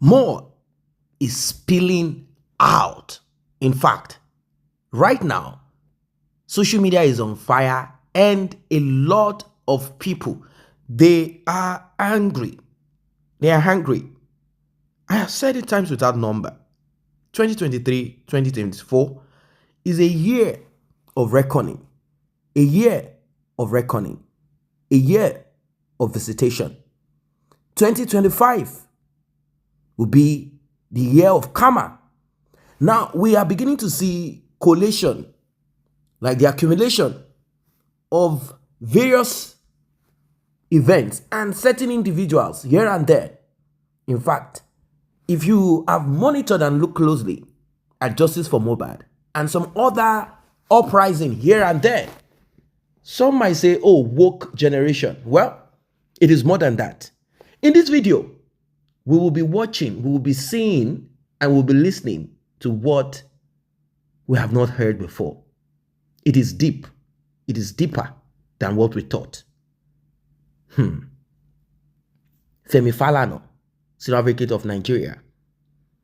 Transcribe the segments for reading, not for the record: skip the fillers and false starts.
More is spilling out. In fact, right now, social media is on fire and a lot of people, they are angry. They are hungry. I have said it times without number. 2023, 2024 is a year of reckoning, a year of reckoning, a year of visitation. 2025 will be the year of karma. Now, we are beginning to see collation, like the accumulation of various events and certain individuals here and there. In fact, if you have monitored and looked closely at Justice for Mohbad and some other uprising here and there, some might say, oh, woke generation. Well, it is more than that. In this video, we will be watching, we will be seeing, and we'll be listening to what we have not heard before. It is deep. It is deeper than what we thought. Femi Falana, Senior Advocate of Nigeria,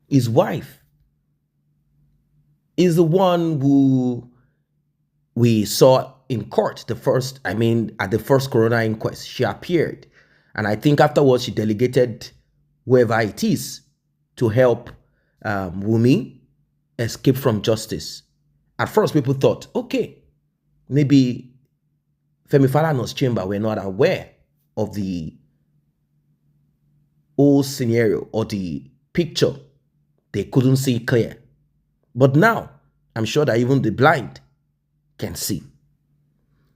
his wife is the one who we saw in court at the first Corona inquest. She appeared. And I think afterwards she delegated whoever it is to help Wunmi escape from justice. At first, people thought, okay, maybe Femi Falana's chamber were not aware of the whole scenario or the picture. They couldn't see clear. But now, I'm sure that even the blind can see.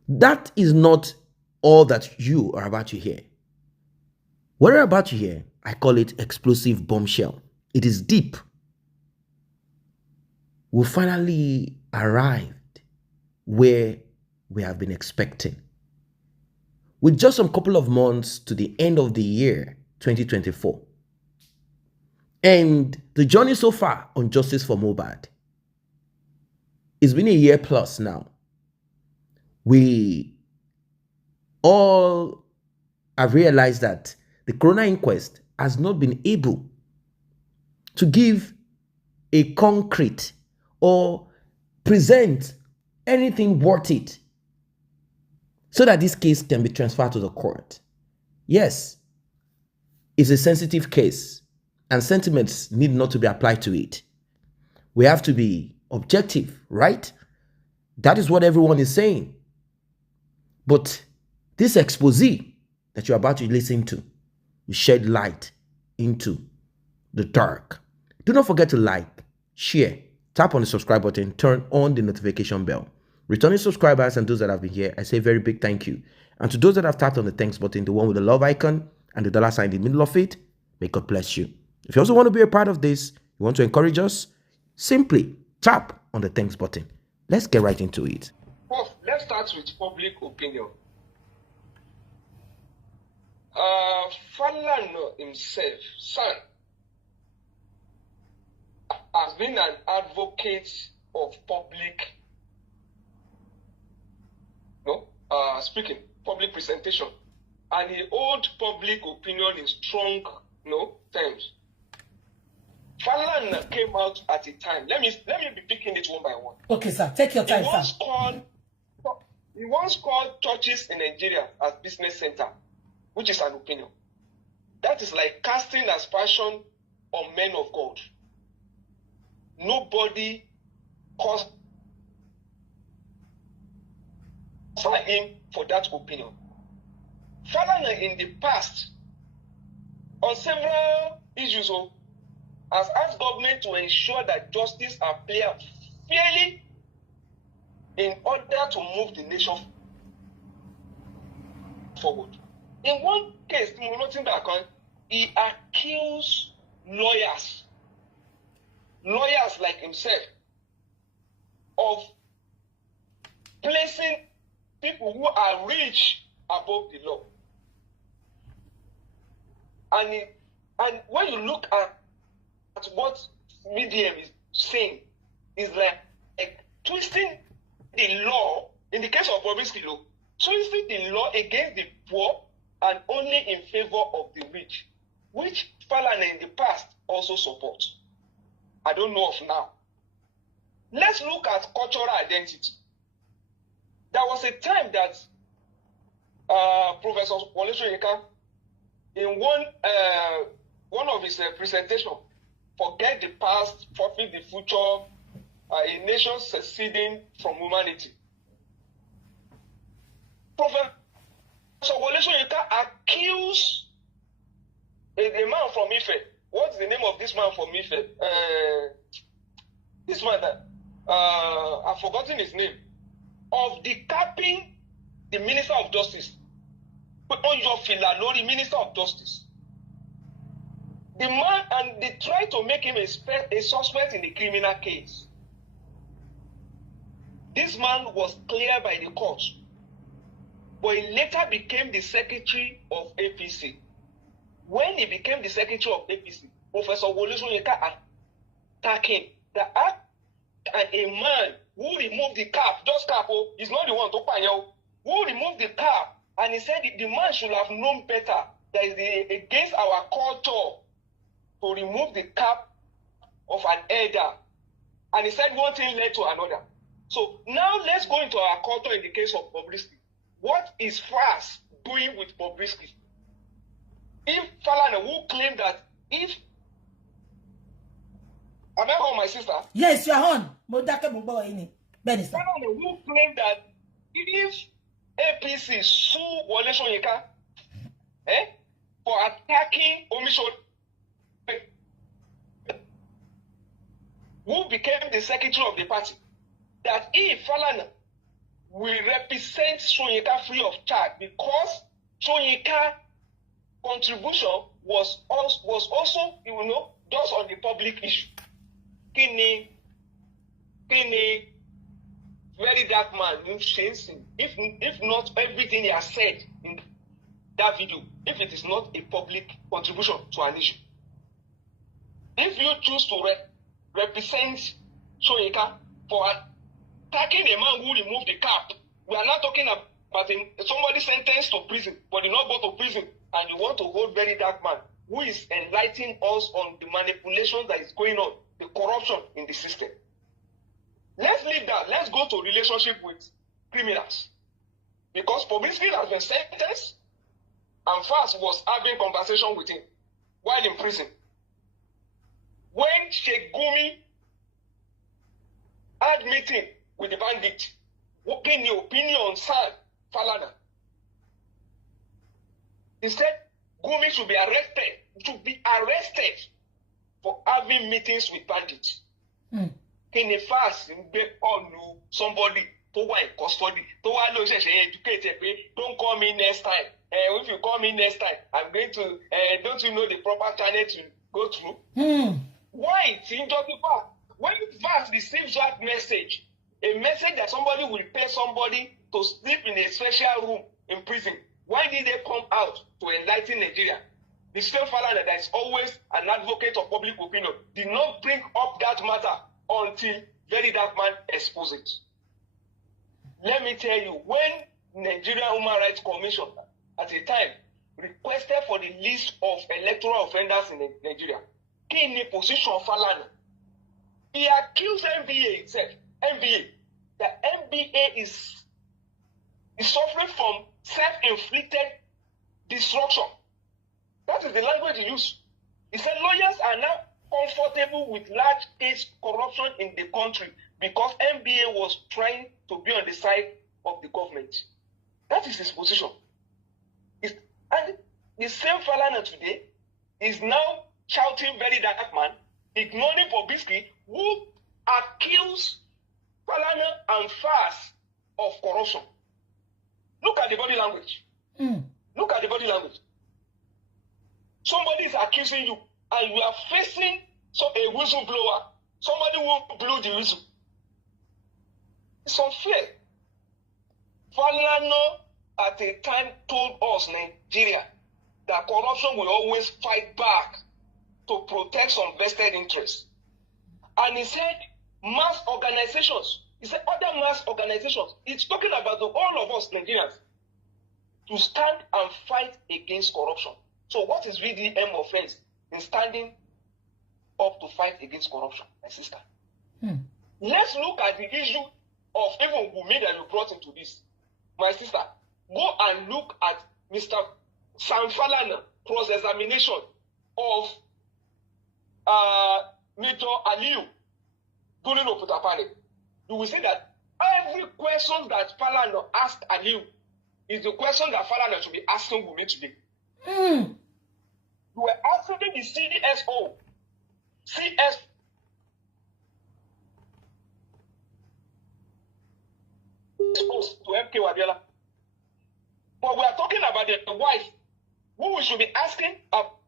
That is not all that you are about to hear. What you're about to hear, I call it explosive bombshell. It is deep. We finally arrived where we have been expecting. With just some couple of months to the end of the year 2024. And the journey so far on Justice for Mohbad, it's been a year plus now. We all have realized that the Corona inquest has not been able to give a concrete or present anything worth it so that this case can be transferred to the court. Yes, it's a sensitive case and sentiments need not to be applied to it. We have to be objective, right? That is what everyone is saying. But this expose that you're about to listen to will shed light into the dark. Do not forget to like, share, tap on the subscribe button, turn on the notification bell. Returning subscribers and those that have been here, I say a very big thank you. And to those that have tapped on the thanks button, the one with the love icon and the dollar sign in the middle of it, may God bless you. If you also want to be a part of this, you want to encourage us, simply tap on the thanks button. Let's get right into it. Let's start with public opinion. Falana himself, son, has been an advocate of public, public presentation, and he holds public opinion in strong, terms. Falana came out at a time. Let me be picking it one by one. Okay, sir. Take your time, sir. He once called churches in Nigeria as business center, which is an opinion. That is like casting aspersion on men of God. Nobody calls him for that opinion. Falana in the past, on several issues, has asked government to ensure that justice are played fairly in order to move the nation forward. In one case, he accused lawyers like himself, of placing people who are rich above the law. And when you look at what Medium is saying, is like twisting the law, in the case of Bobrisky law, twisting the law against the poor and only in favor of the rich, which Falana in the past also support. I don't know of now. Let's look at cultural identity. There was a time that Professor Wole Soyinka, in one of his presentations, forget the past, forfeit the future, a nation seceding from humanity. Professor Wole Soyinka accused a man from Ife. What's the name of this man from Ife? This man, I've forgotten his name, of decapping the Minister of Justice. On your Falana, Minister of Justice. The man, and they tried to make him a suspect in the criminal case. This man was cleared by the court, but he later became the secretary of APC. When he became the secretary of APC, Professor Wole Soyinka attacked him. And a man who removed the cap, just cap, he's not the one to pay, who removed the cap, and he said the man should have known better that it's against our culture to remove the cap of an elder. And he said one thing led to another. So now let's go into our culture in the case of Bobrisky. What is FAS doing with Bobrisky? If Falana, who claimed that if... Am I on, my sister? Yes, you're on. Falana, who claimed that if APC sue Wole Soyinka for attacking Omisho, who became the secretary of the party, that if Falana will represent Soyinka free of charge because Soyinka contribution was also, just on the public issue. Kini, very dark man, if not everything he has said in that video, if it is not a public contribution to an issue. If you choose to represent Soyinka for attacking a man who removed the cap, we are not talking about somebody sentenced to prison, but did not go to prison, and you want to hold very dark man who is enlightening us on the manipulation that is going on, the corruption in the system. Let's leave that. Let's go to relationship with criminals. Because Bobrisky has been sentenced, and FAS was having conversation with him while in prison. When Sheikh Gumi had meeting with the bandit, giving the opinion on Falana, he said Gumi should be arrested for having meetings with bandits. Can the FAS on somebody to in custody, to educate, don't call me next time. If you call me next time, I'm going to, don't you know the proper channel to go through? Why? When FAS receives that message, a message that somebody will pay somebody to sleep in a special room in prison, why did they come out to enlighten Nigeria? The same Falana that is always an advocate of public opinion did not bring up that matter until very dark man exposed it. Let me tell you, when Nigeria Human Rights Commission at a time requested for the list of electoral offenders in Nigeria, in the position of Falana, he accused NBA itself, that NBA is suffering from self-inflicted destruction. That is the language he used. He said lawyers are now comfortable with large case corruption in the country because NBA was trying to be on the side of the government. That is his position. And the same Falana today is now shouting very dark man, ignoring Bobrisky, who accused Falana and FAS of corruption. Look at the body language. Look at the body language. Somebody is accusing you, and you are facing a whistleblower, somebody who blew the whistle. It's unfair. Falana at a time told us, Nigeria, that corruption will always fight back to protect some vested interests. And he said mass organizations, he said other mass organizations, it's talking about all of us Nigerians, to stand and fight against corruption. So what is really the aim of offense in standing up to fight against corruption, my sister. Hmm. Let's look at the issue of even Wunmi that you brought into this. My sister, go and look at Mr. Falana cross-examination of Major Aliu during Oputapane. You will see that every question that Falana asked Aliu is the question that Falana should be asking Wunmi today. Hmm. You were asking the CDSO, CS exposed to MK Wabiola. But we are talking about the wife, who we should be asking about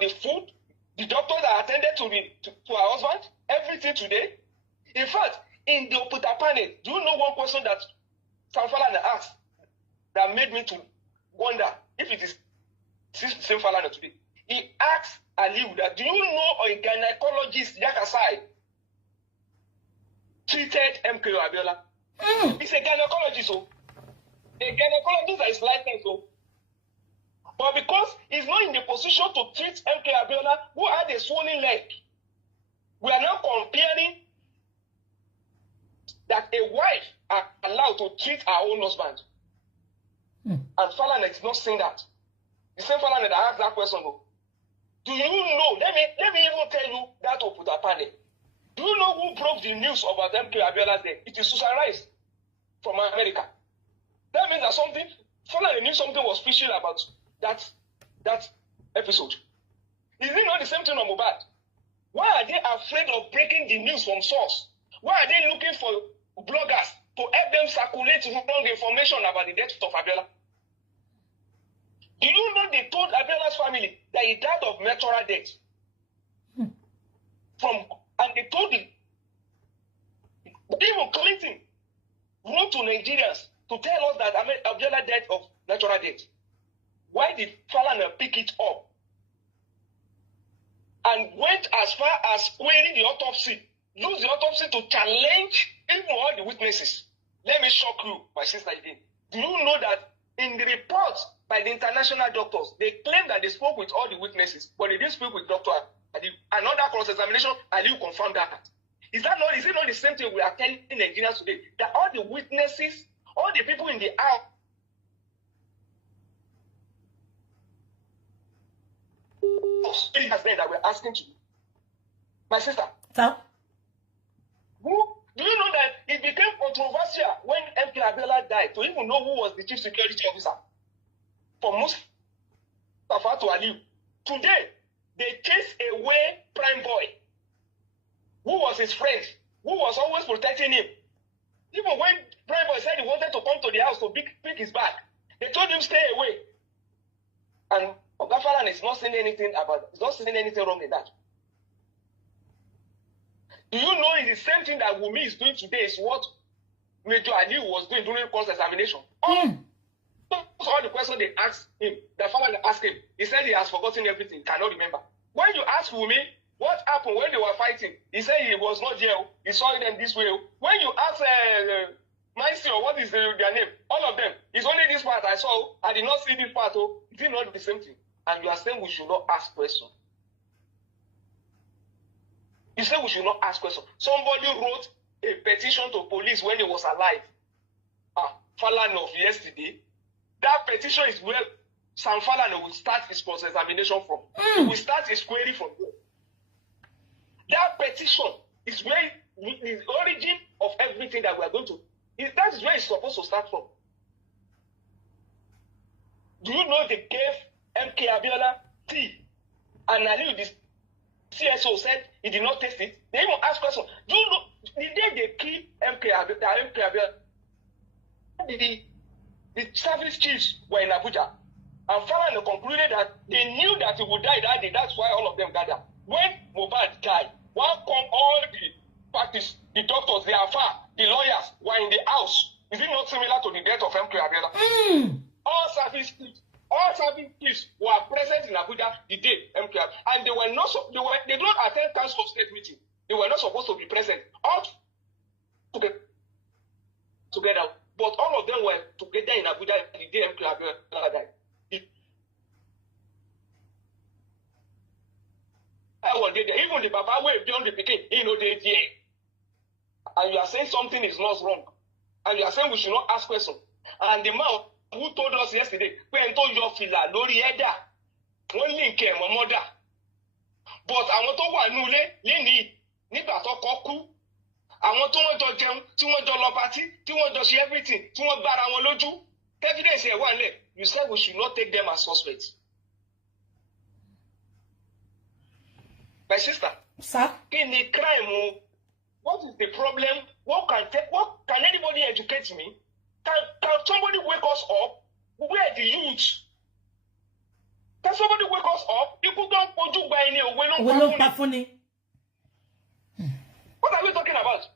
the food, the doctor that attended to her husband, everything today. In fact, in the Oputapane, do you know one question that Falana asked that made me to wonder if it is the same Falana today? He asked Aliu that, do you know a gynecologist, Yakasai, treated MK Abiola? He's a gynecologist, so a gynecologist that is licensed, so. But because he's not in the position to treat MK Abiola, who had a swollen leg, we are now comparing that a wife are allowed to treat her own husband. And Falana is not saying that. The same Falana that asked that question, though. Do you know? Let me even tell you that Oputapane. Do you know who broke the news about MK Abiola's death? It is Susan Rice from America. That means that something, Falana knew something was fishy about that episode. Is it not the same thing on Mohbad? Why are they afraid of breaking the news from source? Why are they looking for bloggers to help them circulate wrong information about the death of Abiola? Do you know they told Abiola's family that he died of natural death? And they told him, even Clinton wrote to Nigerians to tell us that Abiola died of natural death. Why did Falana pick it up and went as far as querying the autopsy, use the autopsy to challenge even all the witnesses? Let me shock you, my sister again. Do you know that in the report by the international doctors, they claim that they spoke with all the witnesses, but they didn't speak with Dr. Aliu. Another cross-examination, Aliu confirmed that. Is it not the same thing we are telling Nigerians today? That all the witnesses, all the people in the house, that we're asking to you. My sister. So? Do you know that it became controversial when MK Abiola died to even know who was the chief security officer for Mustafa to Aliu? Today, they chased away Prime Boy, who was his friend, who was always protecting him. Even when Prime Boy said he wanted to come to the house to pick his bag, they told him stay away. And Falana is not saying anything wrong in that. Do you know it's the same thing that Wunmi is doing today is what Major Aliu was doing during cross-examination? All the questions they asked him, the Falana asked him, he said he has forgotten everything, he cannot remember. When you ask Wunmi what happened when they were fighting, he said he was not there, he saw them this way. When you ask Maisi or what is their name, all of them, it's only this part I saw, I did not see this part, it is not the same thing. And you are saying we should not ask questions. You say we should not ask questions. Somebody wrote a petition to police when he was alive. Falana of yesterday. That petition is where Sam Falana will start his cross-examination from. He will start his query from there. That petition is where the origin of everything that we are going to. That is where it's supposed to start from. Do you know they gave MK Abiola tea? And Aliu, the CSO, said he did not taste it. They even asked questions. Do you know the day they killed MK Abiola, the service chiefs were in Abuja. And Falana concluded that they knew that he would die that day. That's why all of them gathered. When Mohbad died, one come all the parties, the doctors, the AFA, the lawyers were in the house. Is it not similar to the death of MK Abiola? All service chiefs were present in Abuja the day MK Abiola, and they did not attend council of state meeting. They were not supposed to be present. All together, but all of them were together in Abuja the day MK Abiola died. that one there. Even the Baba way beyond the picking, he know they there. And you are saying something is not wrong. And you are saying we should not ask questions. And the man who told us yesterday, when told your fila, Lori Eda, one link came, my mother. But I want to go and Lini, nígbà tó kọ́ kú. Àwọn tó wọ́n jọ jẹun, tí wọ́n jọ lọ party, tí wọ́n jọ ṣe everything, tí wọ́n gbára wọn lójú. Evidence here one left. You said we should not take them as suspects. My sister. Sir? In the crime, what is the problem? What can anybody educate me? Can somebody wake us up? Where the youth? Can somebody wake us up? People don't put you by any way. What are we talking about?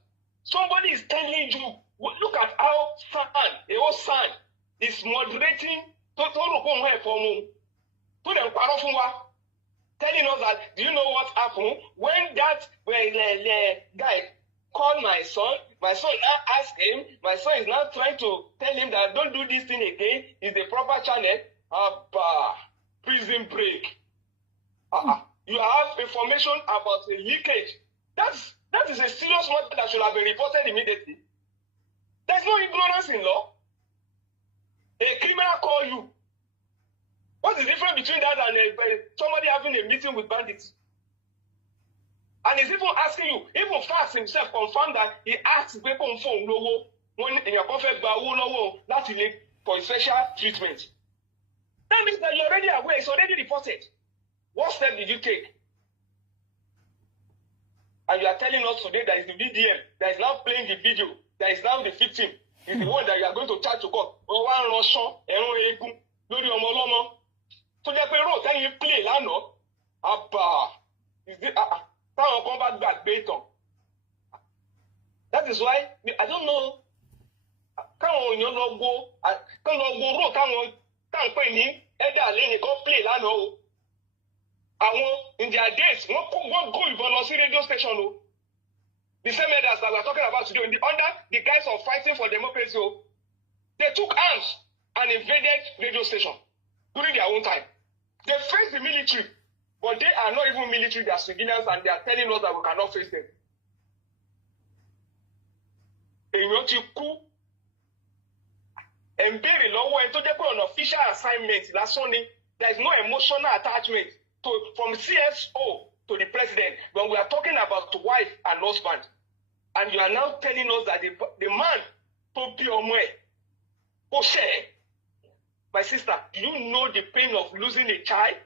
Somebody is telling you, look at how sand is moderating telling us that, do you know what happened? When that guy called my son now asked him, my son is now trying to tell him that don't do this thing again, it's the proper channel. Prison break. You have information about a leakage. That is a serious matter that should have been reported immediately. There's no ignorance in law. A criminal call you. What's the difference between that and somebody having a meeting with bandits? And he's even asking you, even Fast himself confirmed that he asked people on phone when in your perfect for special treatment. That means that you're already aware, it's already reported. What step did you take? And you are telling us today that is the VDM that is now playing the video, that is now the victim, is the one that you are going to charge to court. So the people tell you play lano, is it that is why I don't know. Play lano. In their days, one go even radio station. The same leaders that we're talking about today, under the guise of fighting for democracy, they took arms and invaded radio station during their own time. They faced the military, but they are not even military, they are civilians, and they are telling us that we cannot face them. An official assignment, there is no emotional attachment from CSO to the president when we are talking about wife and husband. And you are now telling us that the man to be on way. My sister, do you know the pain of losing a child?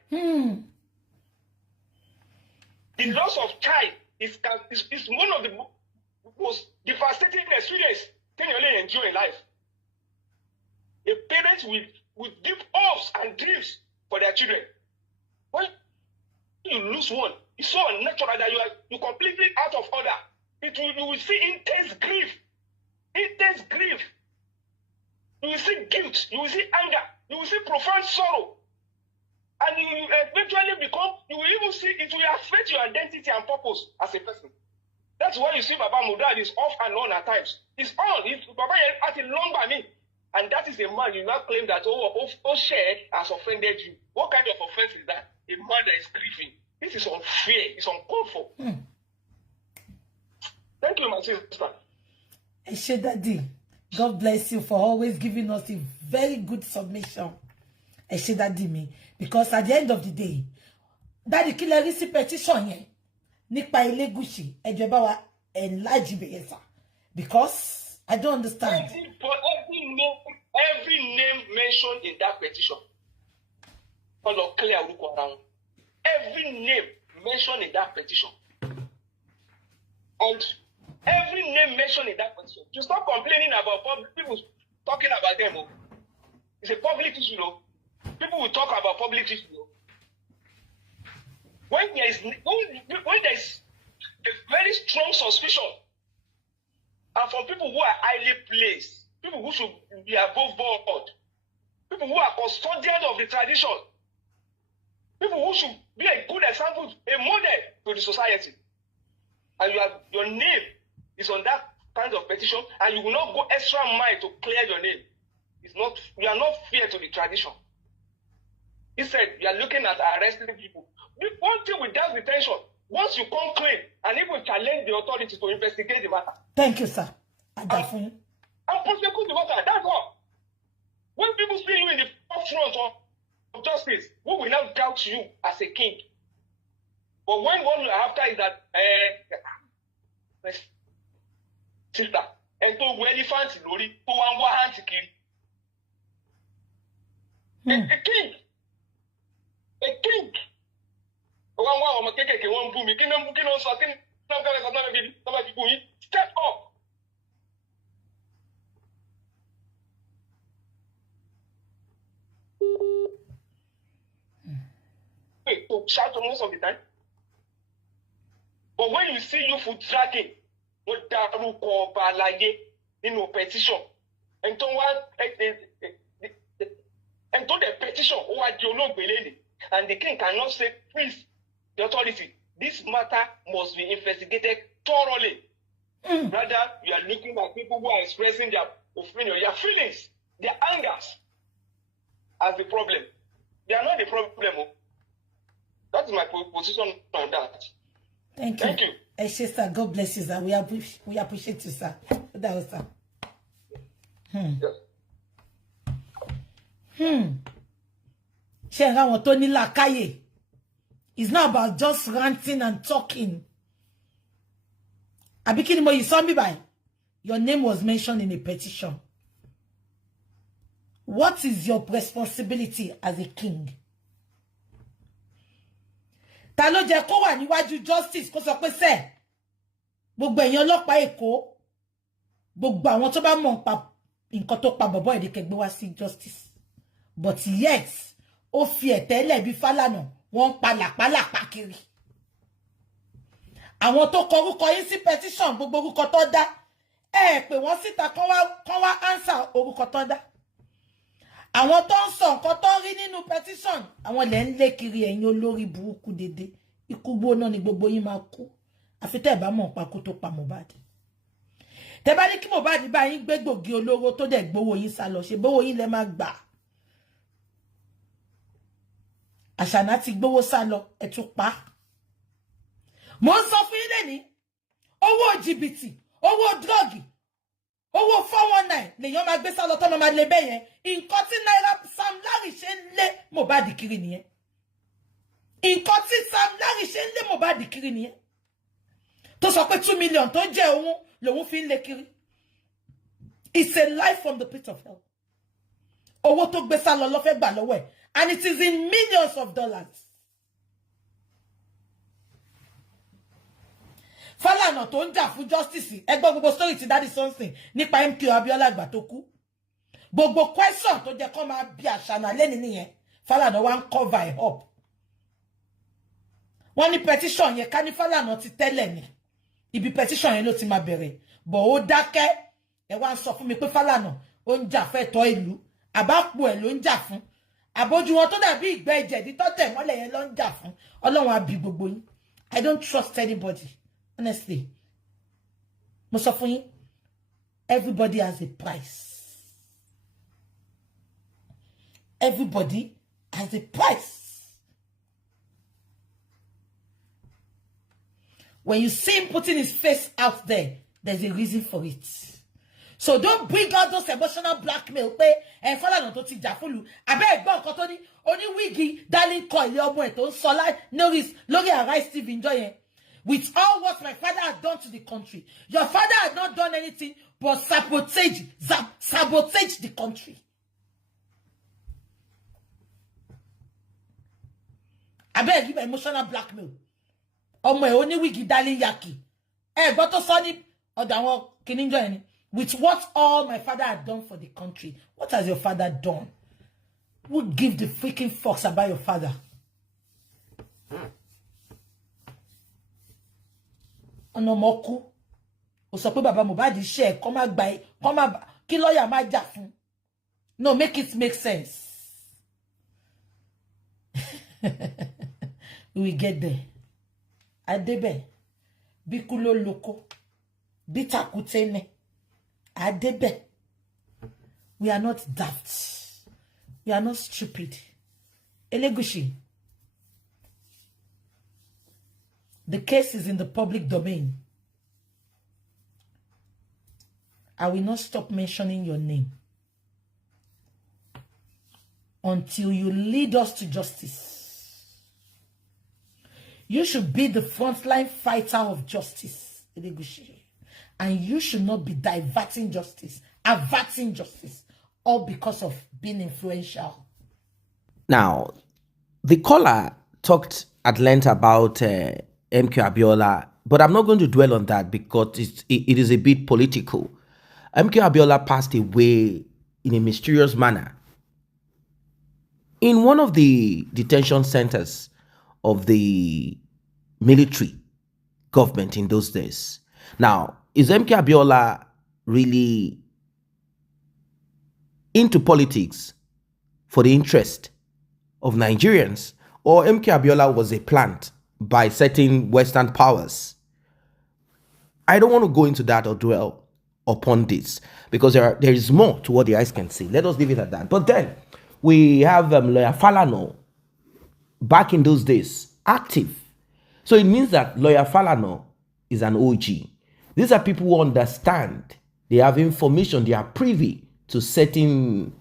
The loss of child is one of the most devastating experiences you can enjoy in life. A parent with deep hopes and dreams for their children. When you lose one, it's so unnatural that you're completely out of order. You will see intense grief. Intense grief. You will see guilt. You will see anger. You will see profound sorrow. And you will eventually you will even see it will affect your identity and purpose as a person. That's why you see Baba Mohbad is off and on at times. He's on. Baba at a long by me. And that is a man you now claim that, share has offended you. What kind of offense is that? A man that is grieving. This is unfair. It's uncalled for. Thank you, my sister. Eshe Daddy, God bless you for always giving us a very good submission. Eshe Daddy me. Because at the end of the day, Daddy killer receive petition yen. Nípa Elegusi, ẹ jọ̀ọ́ bá wa enlarge beyesa. Because I don't understand. Every name mentioned in that petition. Every name mentioned in that petition. And every name mentioned in that petition. To stop complaining about public people talking about them. It's a public issue, People will talk about public issue. When there is a very strong suspicion, and from people who are highly placed, people who should be above board, people who are custodians of the tradition, people who should be a good example, a model to the society, and your name is on that kind of petition, and you will not go extra mile to clear your name. You are not fair to the tradition. Instead, you are looking at arresting people. One thing with that detention, once you come clean and even challenge the authority to investigate the matter. Thank you, sir. And prosecute the matter. That's all. When people see you in the forefront of justice, we will now doubt you as a king. But when what you're after is that, sister, and to wear elephants in lorry, to one hand to kill. A king. A king. One take one boom, step up. Wait, to shout most of the time. But when you see you for dragging, what daruko balaye in a petition, and to the petition, what you know, and the king cannot say, please, the authority, this matter must be investigated thoroughly. Rather, you are looking at people who are expressing their opinion, their feelings, their angers as the problem. They are not the problem. That is my position on that. Thank you. Hey, sister, God bless you, sir. We appreciate you, sir. That was, sir. Yes. It's not about just ranting and talking. Abikinimo, you saw me by. Your name was mentioned in a petition. What is your responsibility as a king? Ta ló jẹ́ kó wà níwájú justice kó sọ pé ṣé gbogbo ẹ̀yin ọlọ́pàá Èkó gbogbo àwọn tó bá mọ̀ pa nǹkan tó pa bọ̀bọ́ Èdèkè gbé wá sí justice. But yes, ó fi ẹ̀tẹ́lẹ̀ bí Falana wọ́n pa làpálàpá kiri. Àwọn tó kọ orúkọ yín sí petition gbogbo orúkọ tó dá ẹ pé wọ́n síta kán wá answer orúkọ tó dá. Àwọn tó ń sọ nǹkan tó rí nínú petition àwọn lẹ ń lé kiri ẹ̀yin olórí burúkú dédé ikú gbóná ni gbogbo yín máa kú àfi tẹ́ bá mọ̀ pa kó tó pa Mohbad. Tẹ́ bá ní kí Mohbad bá yín gbé gbòógì olóró tó dẹ̀ gbowó yín sá lọ ṣe gbowó yín lẹ máa gbà. Àṣànà ti gbowó sá lọ ẹ tún pa. Mo ń sọ fún yín lẹ́ni owó jìbìtì owó drug owó 419 lèyàn máa gbé sálọ tọ́nà máa lè bẹ́yẹn nǹkan tí Naira Samlary ṣe ń lé Mohbad kiri nìyẹn. Nǹkan tí Samlary ṣe ń lé Mohbad kiri nìyẹn. Tó sọ pé 2 million tó jẹ́ òun lòun fi ń lé kiri. It's a life from the pit of hell. Owó tó gbé sálọ ló fẹ́ gbà lọ́wọ́ ẹ̀ and it is in millions of dollars. Falana tó ń jà fún justice ẹgbọ́n gbogbo story ti Daddy something nípa MK Abiola àgbà tó kú gbogbo question tó jẹ́ kó máa bí Àṣànà lẹ́ni nìyẹn Falana wá ń cover it up. Wọ́n ní petition yẹn ká ní Falana ti tẹ́lẹ̀ ni ibi petition yẹn ló ti máa bẹ̀rẹ̀ bọ̀ ó dákẹ́ ẹ wá ń sọ fún mi pé Falana ó ń jà fẹ́tọ́ ìlú àbápò ẹ̀ ló ń jà fún àbójú wọn tó dàbí ìgbẹ́ ìjẹ̀dí tó tẹ̀ mọ́lẹ̀ yẹn ló ń jà fún Ọlọ́run á bí gbogbo yín. I don't trust anybody. Honestly, mo sọ fún yín, everybody has a price. Everybody has a price. When you see him putting his face out there, there's a reason for it. So don't bring out those emotional blackmail. Pé ẹ Falana tó ti jà fúlù. Àbẹ́ ẹ̀gbọ́n nǹkan tó ní oní wíìgì darling kọ ilé ọmọ ẹ̀ tó ń sọ lórí Arise TV enjoy yẹn. With all what my father had done to the country. Your father had not done anything but sabotage the country. I beg you, emotional blackmail. Ọmọ ẹ̀ oní wíìgì darling yaki. Gbọ́ tó sọ ní ọ̀dọ̀ àwọn kìíní jọ ẹni. With what all my father had done for the country. What has your father done? Who give the freaking fucks about your father? Ọ̀nà mọ́kú. Ó sọ pé bàbá Mohbad ṣe ẹ̀ kọ́ má gba ẹ̀ kọ́ má kí lọ́ọ̀yà má jà fún. No, make it make sense. We get there. Adébẹ̀. Bí kú ló lóko. Bí takùté ní. Adébẹ̀. We are not daft. We are not stupid. Elegusi. The case is in the public domain. I will not stop mentioning your name until you lead us to justice. You should be the frontline fighter of justice, Elegusi. And you should not be diverting justice, averting justice, all because of being influential. Now, the caller talked at length about MK Abiola, but I'm not going to dwell on that because it is a bit political. MK Abiola passed away in a mysterious manner in one of the detention centers of the military government in those days. Now, is MK Abiola really into politics for the interest of Nigerians, or MK Abiola was a plant by certain Western powers? I don't want to go into that or dwell upon this because there is more to what the eyes can see. Let us leave it at that. But then we have lawyer Falana back in those days active. So it means that lawyer Falana is an OG. These are people who understand. They have information. They are privy to certain,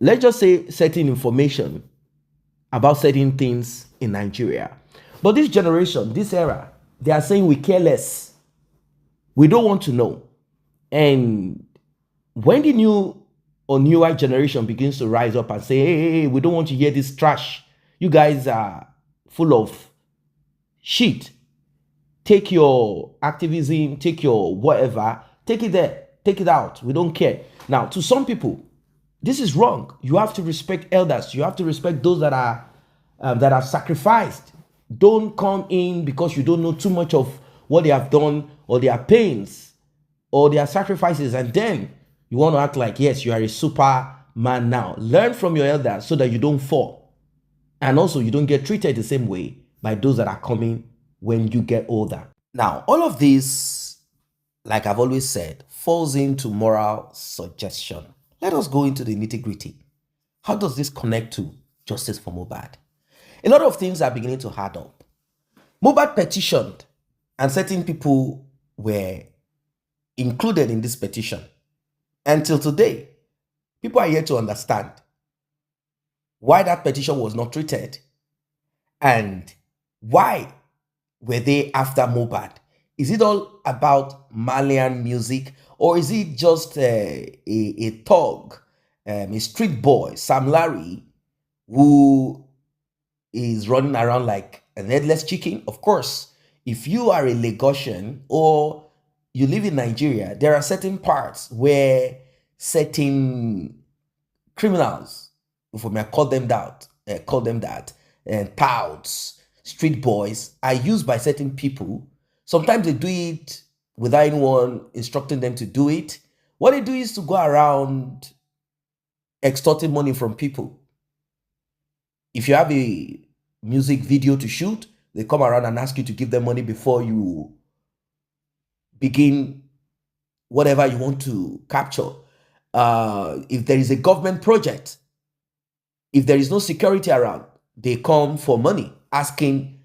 let's just say certain information about certain things in Nigeria. But this generation, this era, they are saying we care less. We don't want to know. And when the new or newer generation begins to rise up and say, hey, we don't want to hear this trash. You guys are full of shit. Take your activism, take your whatever, take it there, take it out. We don't care. Now, to some people, this is wrong. You have to respect elders. You have to respect those that are sacrificed. Don't come in because you don't know too much of what they have done or their pains or their sacrifices, and then you want to act like, yes, you are a superman now. Learn from your elders so that you don't fall. And also you don't get treated the same way by those that are coming when you get older. Now, all of this, like I've always said, falls into moral suggestion. Let us go into the nitty-gritty. How does this connect to justice for Mohbad? A lot of things are beginning to add up. Mohbad petitioned, and certain people were included in this petition. Until today, people are yet to understand why that petition was not treated and why were they after Mohbad. Is it all about Malian music, or is it just a thug, a street boy, Samlary, who is running around like an headless chicken? Of course, if you are a Lagosian or you live in Nigeria, there are certain parts where certain criminals, if we may call them that, and touts, street boys, are used by certain people. Sometimes they do it without anyone instructing them to do it. What they do is to go around extorting money from people. If you have a music video to shoot, they come around and ask you to give them money before you begin whatever you want to capture. If there is a government project, if there is no security around, they come for money, asking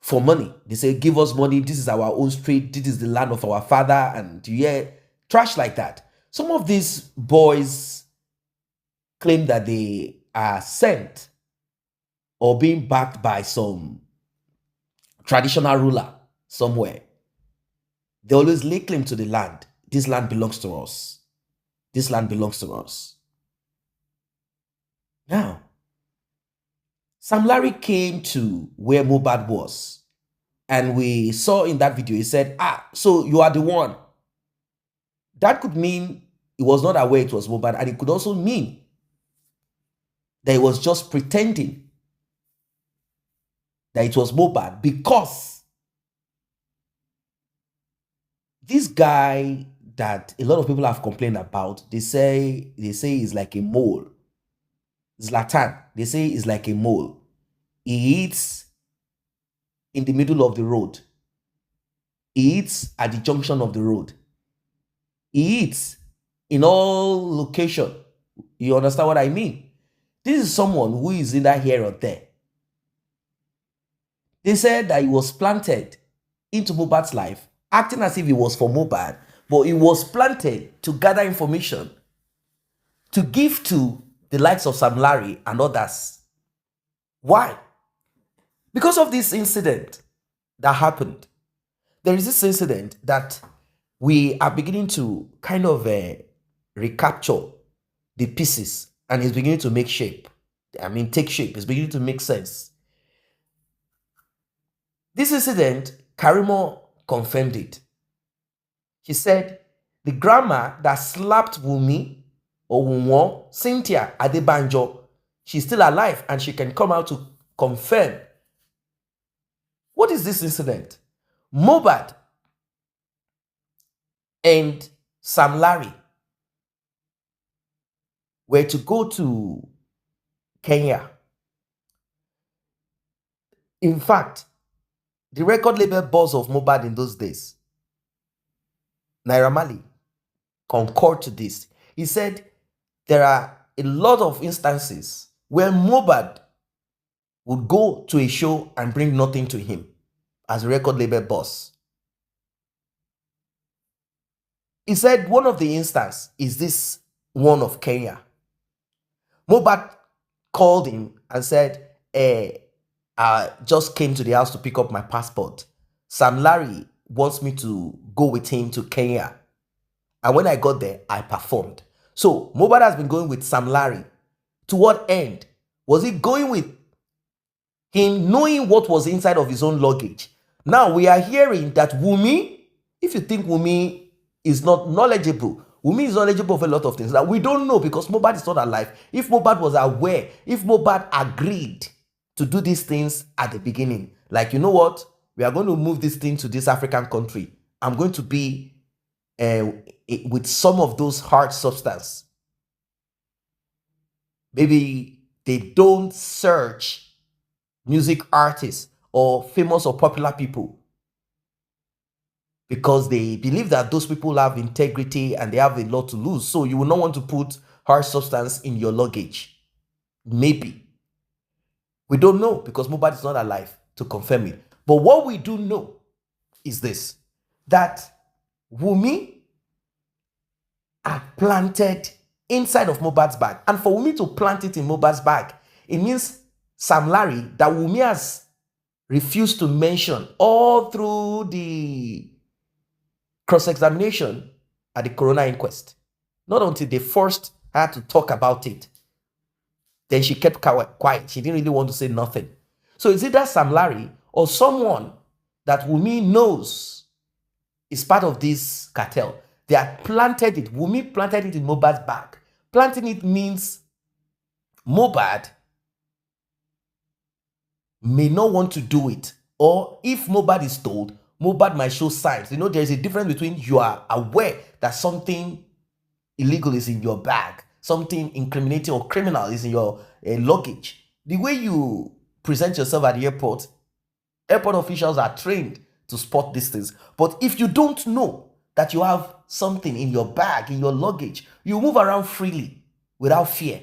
for money. They say, give us money. This is our own street. This is the land of our father. And you hear trash like that. Some of these boys claim that they are sent or being backed by some traditional ruler somewhere. They always lay claim to the land. This land belongs to us. This land belongs to us. Now, Samlary came to where Mohbad was, and we saw in that video, he said, so you are the one. That could mean he was not aware it was Mohbad, and it could also mean that he was just pretending that it was Mohbad, because this guy that a lot of people have complained about, they say he's like a mole. Zlatan, they say he's like a mole. He eats in the middle of the road. He eats at the junction of the road. He eats in all location. You understand what I mean? This is someone who is either here or there. They said that he was planted into Mohbad's life, acting as if it was for Mohbad, but it was planted to gather information to give to the likes of Samlary and others. Why? Because of this incident that happened. There is this incident that we are beginning to kind of recapture the pieces, and it's beginning to make shape. Take shape. It's beginning to make sense. This incident, Karimo confirmed it. She said the grandma that slapped Wunmi or Wunwo, Cynthia Adebanjo, she's still alive and she can come out to confirm. What is this incident? Mohbad and Samlary were to go to Kenya. In fact, the record label boss of Mohbad in those days, Naira Marley, concurred to this. He said there are a lot of instances where Mohbad would go to a show and bring nothing to him as a record label boss. He said one of the instances is this one of Kenya. Mohbad called him and said, I just came to the house to pick up my passport. Samlary wants me to go with him to Kenya. And when I got there, I performed. So Mohbad has been going with Samlary. To what end? Was he going with him knowing what was inside of his own luggage? Now we are hearing that Wunmi, if you think Wunmi is not knowledgeable, Wunmi is knowledgeable of a lot of things that we don't know because Mohbad is not alive. If Mohbad was aware, if Mohbad agreed to do these things at the beginning, like, you know what, we are going to move this thing to this African country. I'm going to be with some of those hard substance. Maybe they don't search music artists or famous or popular people because they believe that those people have integrity and they have a lot to lose. So you will not want to put hard substance in your luggage. Maybe. We don't know because Mohbad is not alive to confirm it. But what we do know is this, that Wunmi are planted inside of Mohbad's bag. And for Wunmi to plant it in Mohbad's bag, it means Samlary that Wunmi has refused to mention all through the cross-examination at the coroner inquest. Not until they first had to talk about it. Then she kept quiet. She didn't really want to say nothing. So is it that Samlary or someone that Wunmi knows is part of this cartel? They had planted it. Wunmi planted it in Mohbad's bag. Planting it means Mohbad may not want to do it. Or if Mohbad is told, Mohbad might show signs. You know, there's a difference between you are aware that something illegal is in your bag, something incriminating or criminal is in your luggage. The way you present yourself at the airport officials are trained to spot these things. But if you don't know that you have something in your bag, in your luggage, you move around freely without fear.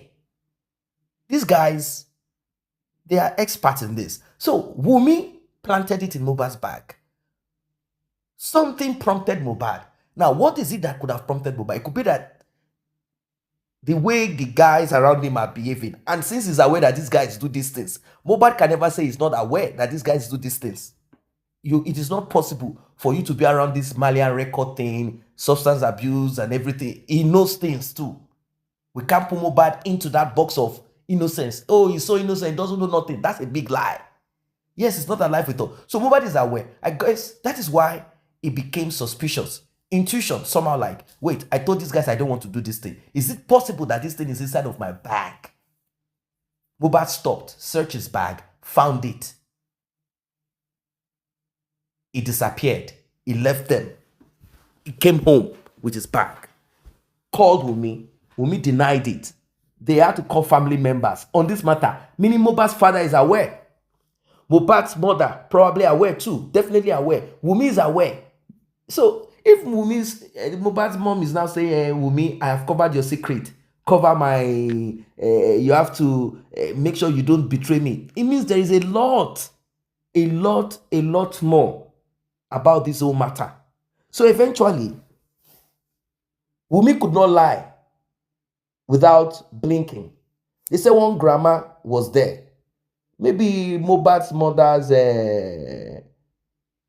These guys, they are experts in this. So Wunmi planted it in Mohbad's bag. Something prompted Mohbad. Now, what is it that could have prompted Mohbad? It could be that the way the guys around him are behaving, and since he's aware that these guys do these things, Mohbad can never say he's not aware that these guys do these things. It is not possible for you to be around this Malian record thing, substance abuse and everything. He knows things too. We can't put Mohbad into that box of innocence. Oh, he's so innocent, he doesn't know nothing. That's a big lie. Yes, it's not alive at all. So Mohbad is aware. I guess that is why it became suspicious. Intuition, somehow like, wait, I told these guys I don't want to do this thing. Is it possible that this thing is inside of my bag? Mohbad stopped, searched his bag, found it. He disappeared. He left them. He came home with his bag. Called Wunmi. Wunmi denied it. They had to call family members on this matter. Meaning Mohbad's father is aware. Mohbad's mother probably aware too. Definitely aware. Wunmi is aware. So if Mohbad's mom is now saying, Wunmi, I have covered your secret. Cover my, you have to make sure you don't betray me. It means there is a lot a lot more about this whole matter. So eventually, Wunmi could not lie without blinking. They say one grandma was there. Maybe Mohbad's mother's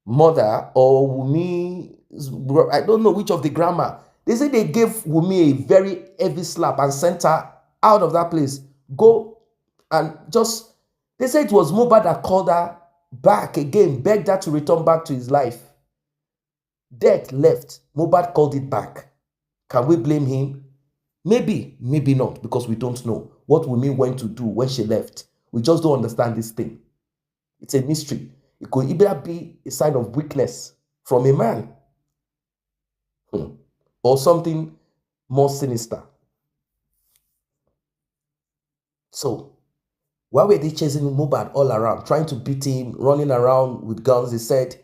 mother or Wunmi's, I don't know which of the grandma. They say they gave Wunmi a very heavy slap and sent her out of that place. Go and just, they say it was Mohbad that called her back again, begged her to return back to his life. Death left. Mohbad called it back. Can we blame him? Maybe, maybe not, because we don't know what Wunmi went to do when she left. We just don't understand this thing. It's a mystery. It could either be a sign of weakness from a man or something more sinister. So, why were they chasing Mohbad all around, trying to beat him, running around with guns? They said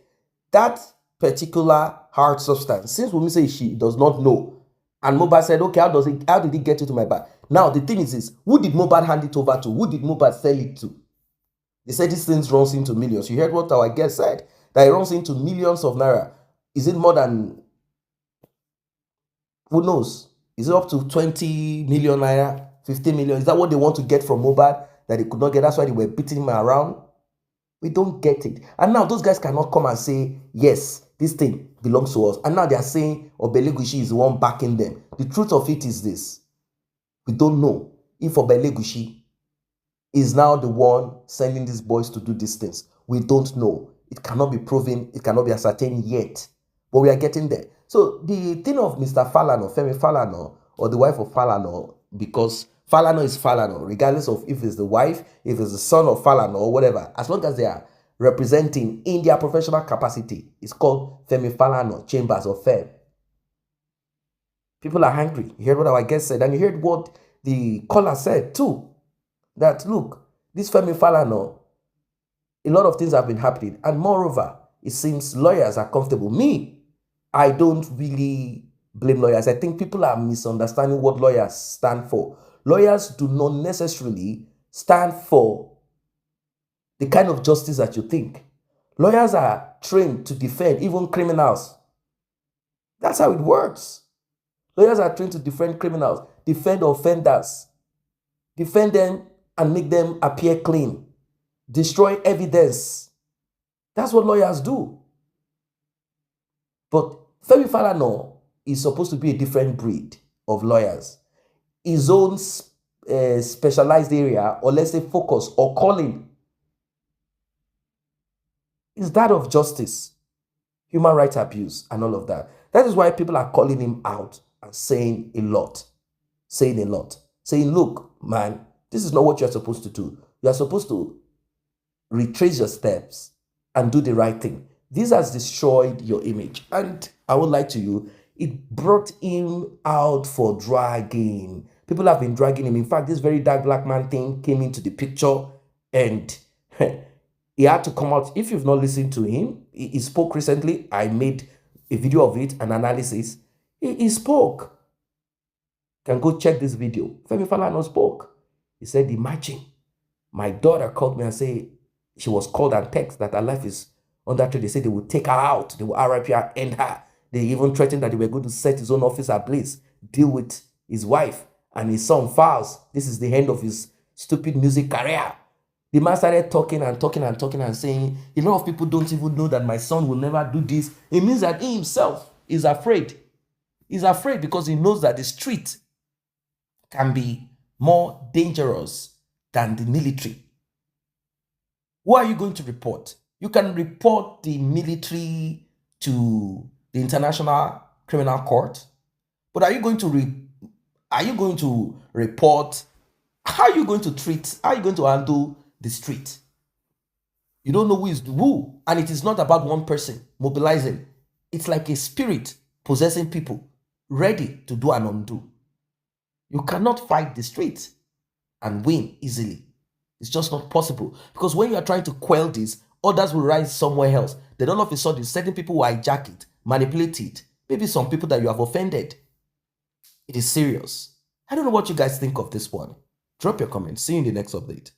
that particular hard substance, since Wunmi says she does not know, and Mohbad said, okay, how did he get it to my bag? Now, the thing is this, who did Mohbad hand it over to? Who did Mohbad sell it to? They said this thing runs into millions. You heard what our guest said, that it runs into millions of naira. Is it more than, who knows? Is it up to 20 million naira, 50 million? Is that what they want to get from Mohbad that they could not get? That's why they were beating him around. We don't get it. And now those guys cannot come and say, yes, this thing belongs to us. And now they are saying, Elegusi is the one backing them. The truth of it is this. We don't know if Elegusi is now the one sending these boys to do these things. We don't know. It cannot be proven. It cannot be ascertained yet. But we are getting there. So the thing of Mr. Falana, Femi Falana, or the wife of Falana, because Falana is Falana, regardless of if it's the wife, if it's the son of Falana or whatever, as long as they are representing in their professional capacity, it's called Femi Falana Chambers of Fem. People are angry. You heard what our guest said, and you heard what the caller said too. That look, this Femi Falana, a lot of things have been happening, and moreover, it seems lawyers are comfortable. Me, I don't really blame lawyers. I think people are misunderstanding what lawyers stand for. Lawyers do not necessarily stand for the kind of justice that you think. Lawyers are trained to defend even criminals. That's how it works. Lawyers are trained to defend criminals, defend offenders, defend them and make them appear clean, destroy evidence. That's what lawyers do. But Femi Falana is supposed to be a different breed of lawyers. His own specialized area, or let's say focus or calling, is that of justice, human rights abuse, and all of that. That is why people are calling him out and saying a lot, saying, look, man, this is not what you're supposed to do. You're supposed to retrace your steps and do the right thing. This has destroyed your image. And I would lie to you, it brought him out for dragging. People have been dragging him. In fact, this very dark black man thing came into the picture and he had to come out. If you've not listened to him, he spoke recently. I made a video of it, an analysis. He spoke. You can go check this video. Femi Falana spoke. He said, imagine, my daughter called me and said she was called and text that her life is under threat. They said they would take her out. They will RIP her, end her. They even threatened that they were going to set his own office ablaze, deal with his wife and his son Files. This is the end of his stupid music career. The man started talking and saying, a lot of people don't even know that my son will never do this. It means that he himself is afraid. He's afraid because he knows that the street can be more dangerous than the military. Who are you going to report? You can report the military to the International Criminal Court, but are you going to report? How are you going to handle the street? You don't know who is who, and it is not about one person mobilizing. It's like a spirit possessing people, ready to do and undo. You cannot fight the street and win easily. It's just not possible, because when you are trying to quell this, others will rise somewhere else. Then all of a sudden, certain people will hijack it, manipulate it. Maybe some people that you have offended. It is serious. I don't know what you guys think of this one. Drop your comments. See you in the next update.